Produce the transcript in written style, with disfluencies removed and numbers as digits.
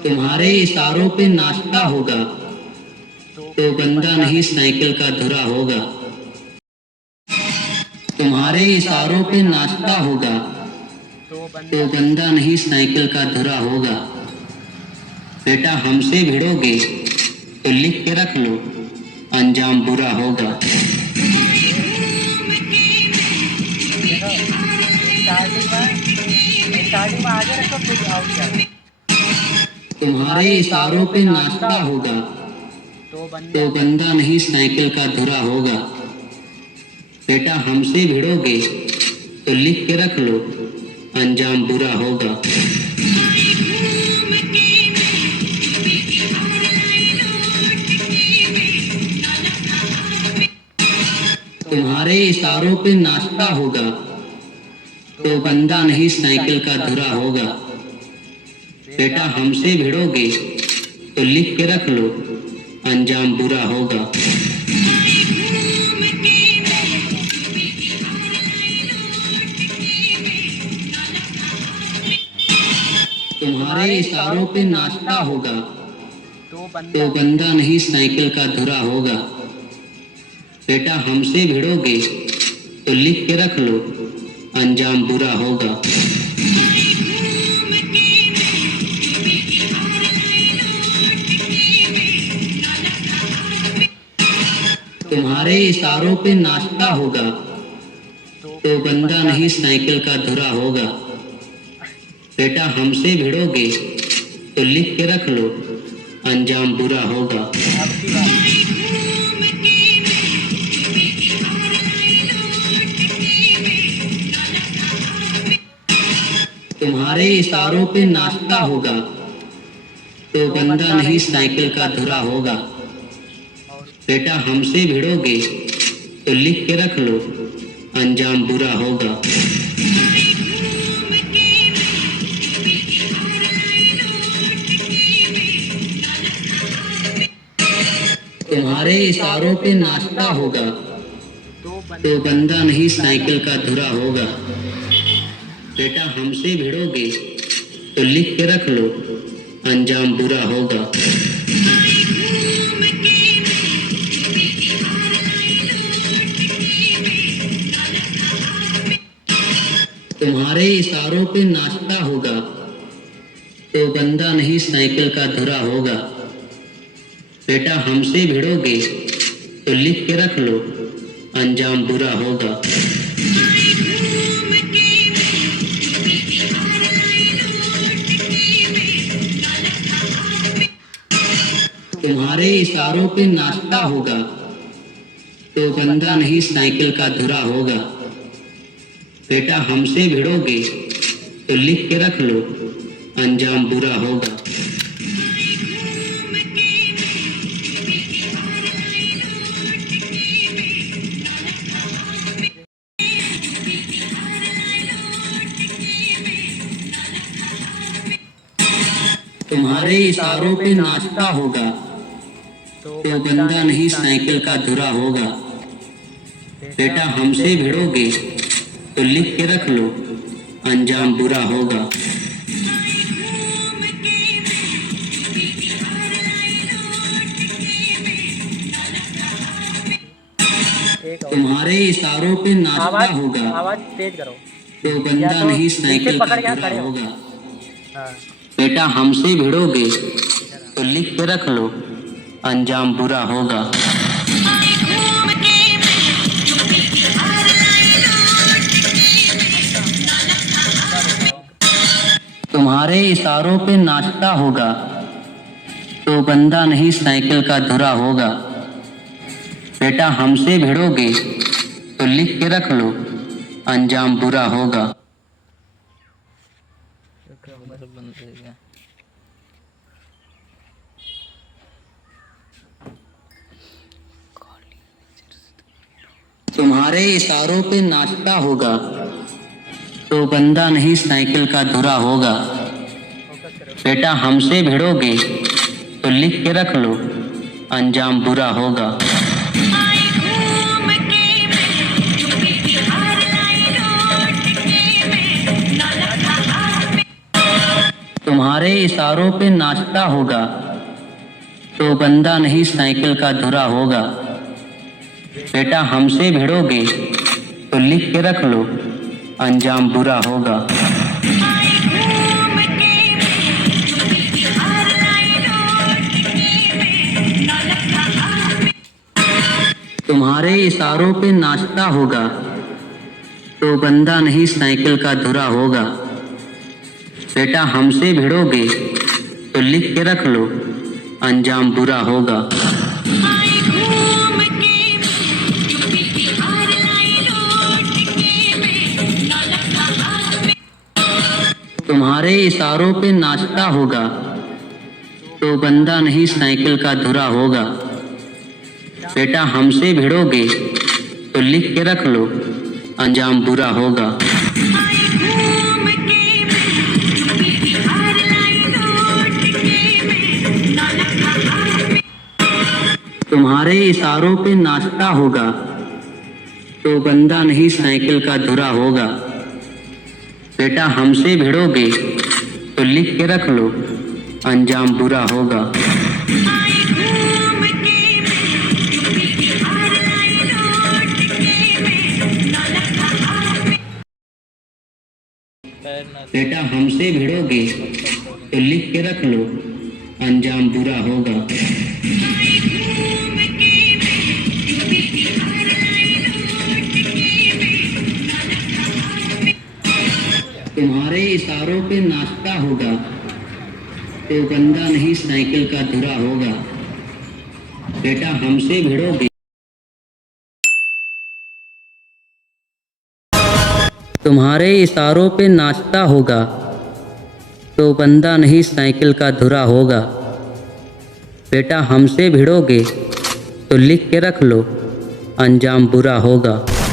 तुम्हारे इशारों पे नाचता होगा तो बंदा नहीं साइकिल का धुरा होगा। तुम्हारे इशारों पे नाचता होगा तो बंदा नहीं साइकिल का धुरा होगा। बेटा हमसे भिड़ोगे तो लिख के रख लो, अंजाम बुरा होगा। स्टार्टिंग में आगे रखो फिर आउट जाओ। तुम्हारे इशारों पे नाचता होगा तो बंदा नहीं साइकिल का धुरा होगा। बेटा हमसे भिड़ोगे तो लिख के रख लो, अंजाम बुरा होगा। तुम्हारे इशारों पे नाचता होगा तो बंदा नहीं साइकिल का धुरा होगा। बेटा हमसे भिड़ोगे तो लिख के रख लो, अंजाम बुरा होगा। तुम्हारे इशारों पे नाचता होगा तो बंदा नहीं साइकिल का धुरा होगा। बेटा हमसे भिड़ोगे तो लिख के रख लो, अंजाम बुरा होगा। तुम्हारे इशारों पे नाचता होगा तो बंदा नहीं साइकिल का धुरा होगा। बेटा हमसे भिड़ोगे तो लिख के रख लो, अंजाम बुरा होगा। तुम्हारे इशारों पे नाचता होगा तो बंदा नहीं साइकिल का धुरा होगा। बेटा हमसे भिड़ोगे तो लिख के रख लो, अंजाम बुरा होगा। तुम्हारे इशारों पे नाचता होगा तो बंदा नहीं साइकिल का धुरा होगा। बेटा हमसे भिड़ोगे तो लिख के रख लो, अंजाम बुरा होगा। तुम्हारे इशारों पे नाचता होगा तो बंदा नहीं साइकिल का धुरा होगा। बेटा हमसे भिड़ोगे तो लिख के रख लो, अंजाम बुरा होगा। तुम्हारे इशारों पे नाचता होगा तो बंदा नहीं साइकिल का धुरा होगा। बेटा हमसे भिड़ोगे तो लिख के रख लो, अंजाम बुरा होगा। तुम्हारे इशारों पे नाचता होगा तो बंदा नहीं साइकिल का धुरा होगा। बेटा हमसे भिड़ोगे तो लिख के रख लो, अंजाम बुरा होगा। तुम्हारे इशारों पे नाचता होगा आवाज तेज करो तो बंदा नहीं साइकिल का धुरा होगा। बेटा हमसे भिड़ोगे तो लिख के रख लो, अंजाम बुरा होगा। तुम्हारे इशारों पे नाचता होगा तो बंदा नहीं साइकिल का धुरा होगा। बेटा हमसे भिड़ोगे तो लिख के रख लो, अंजाम बुरा होगा। तुम्हारे इशारों पे नाचता होगा तो बंदा नहीं साइकिल का धुरा होगा। बेटा हमसे भिड़ोगे तो लिख के रख लो, अंजाम बुरा होगा। तुम्हारे इशारों पे नाचता होगा तो बंदा नहीं साइकिल का धुरा होगा। बेटा हमसे भिड़ोगे तो लिख के रख लो, अंजाम बुरा होगा। तुम्हारे इशारों पे नाचता होगा तो बंदा नहीं साइकिल का धुरा होगा। बेटा हमसे भिड़ोगे तो लिख के रख लो, अंजाम बुरा होगा। तुम्हारे इशारों पे नाचता होगा तो बंदा नहीं साइकिल का धुरा होगा। बेटा हमसे भिड़ोगे तो लिख के रख लो, अंजाम बुरा होगा। तुम्हारे इशारों पे नाचता होगा तो बंदा नहीं साइकिल का धुरा होगा। बेटा हमसे भिड़ोगे तो लिख के रख लो, अंजाम बुरा होगा। बेटा हमसे भिड़ोगे तो लिख के रख लो, अंजाम बुरा होगा। तुम्हारे इशारों पे नाचता होगा तो बंदा नहीं साइकिल का धुरा होगा। बेटा हमसे भिड़ोगे। तुम्हारे इशारों पे नाचता होगा तो बंदा नहीं साइकिल का धुरा होगा। बेटा हमसे भिड़ोगे तो लिख के रख लो, अंजाम बुरा होगा।